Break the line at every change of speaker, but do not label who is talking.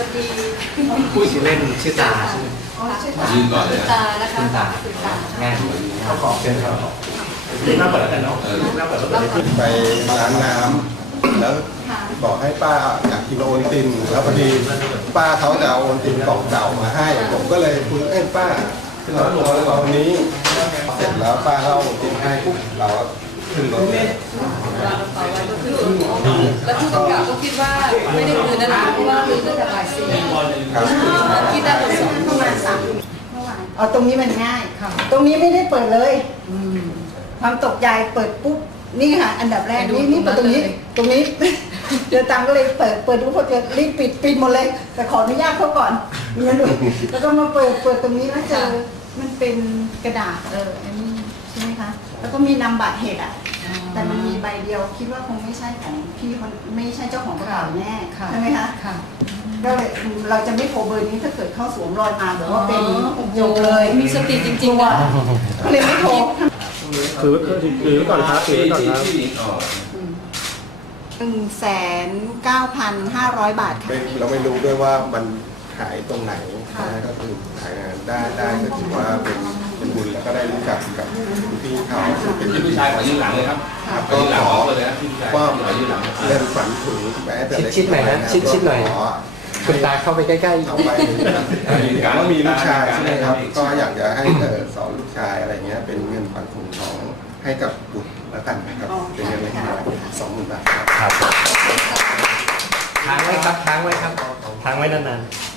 วัสดี
ชื่อเล่นชื่อตาใช่ไหม
ยืนก่อนเลย
ตานะคะ
คุณตา
คุณตา
ง่ายดี
เขาขอเชิญครับหน้าเปิดแล้วกันเนาะหน้าเปิดแล้วกัน
ไปร้านน้ำแล้วบอกให้ป้าอยากกินโอนตินแล้วพอดีป้าเขาจะเอาโอนตินกล่องเก่ามาให้ ผมก็เลยคุยป้าเรานี้เสร็จแล้วป้าเล่าโอนตินให้ปุ๊บเราขึ้นรถเลย
วางกระเป๋าไว้ก็คือแล้วผู้กำกับก็คิดว่าไม่ได้คืนนะคะเพราะว่าคืนตั้งแต่บ่ายสี่
ครับ
คิดได้ประมาณ3
เอาตรงนี้มันง่าย ตรงนี้ไม่ได้เปิดเลยความตกใจเปิดปุ๊บนี่ค่ะ อันดับแรกนี่เปิดตรงนี้ เจอตังก็เลยเปิดดูพอเจอรีบปิดหมดเลย แต่ขออนุญาตเขาก่อนมีเงินด้วยแล้วก็มาเปิดตรงนี้แล้วเจอมันเป็นกระดาษอันนี้ใช่ไหมคะแล้วก็มีนามบัตรเหตุแต่มันมีใบเดียวคิดว่าคงไม่ใช่ของพี่คนไม่ใช่เจ้าของกระเป๋าแน่ใช่ไหมคะก็เลยเราจะไม่โทรเบอร์นี้ถ้าเกิดเขาสวมรอยมาหรือว่าเป็นจบเลย
มีสติจริงๆว่ะ
ก็เลยไม่โทร
ถือก่อนครับถือก่อนครับ
1,9,500 บาทค่ะ
เราไม่รู้ด้วยว่ามันขายตรงไหนก็คือขายได้ก็ถือว่าเป็นบุญแล้วก็ได้รู้จักกับพี่เขาเป็น
ผู้ชายขอยืนหลังเลยครับ
ก็
ยืนหลั
ข
ง
อ
เลยนะพี่ผู้ชาย
ว่า
ขอยืนหลัง
เล่นฝันถึงแม้แต่
ชิดหน่อยนะชิดหน่อยคุณตาเข้าไปใกล้ๆ
เอาไปว่ามีลูกชายใช่ไหมครับก็อยากจะให้สอนลูกชายอะไรเงี้ยเป็นเงินขวัญถุงทองให้กับบุตรแล้วกันนะครับเป็นเงินเล็กน้อย20,000 บาทครับ
ครับค้างไว้ครับค้างไว้นานๆ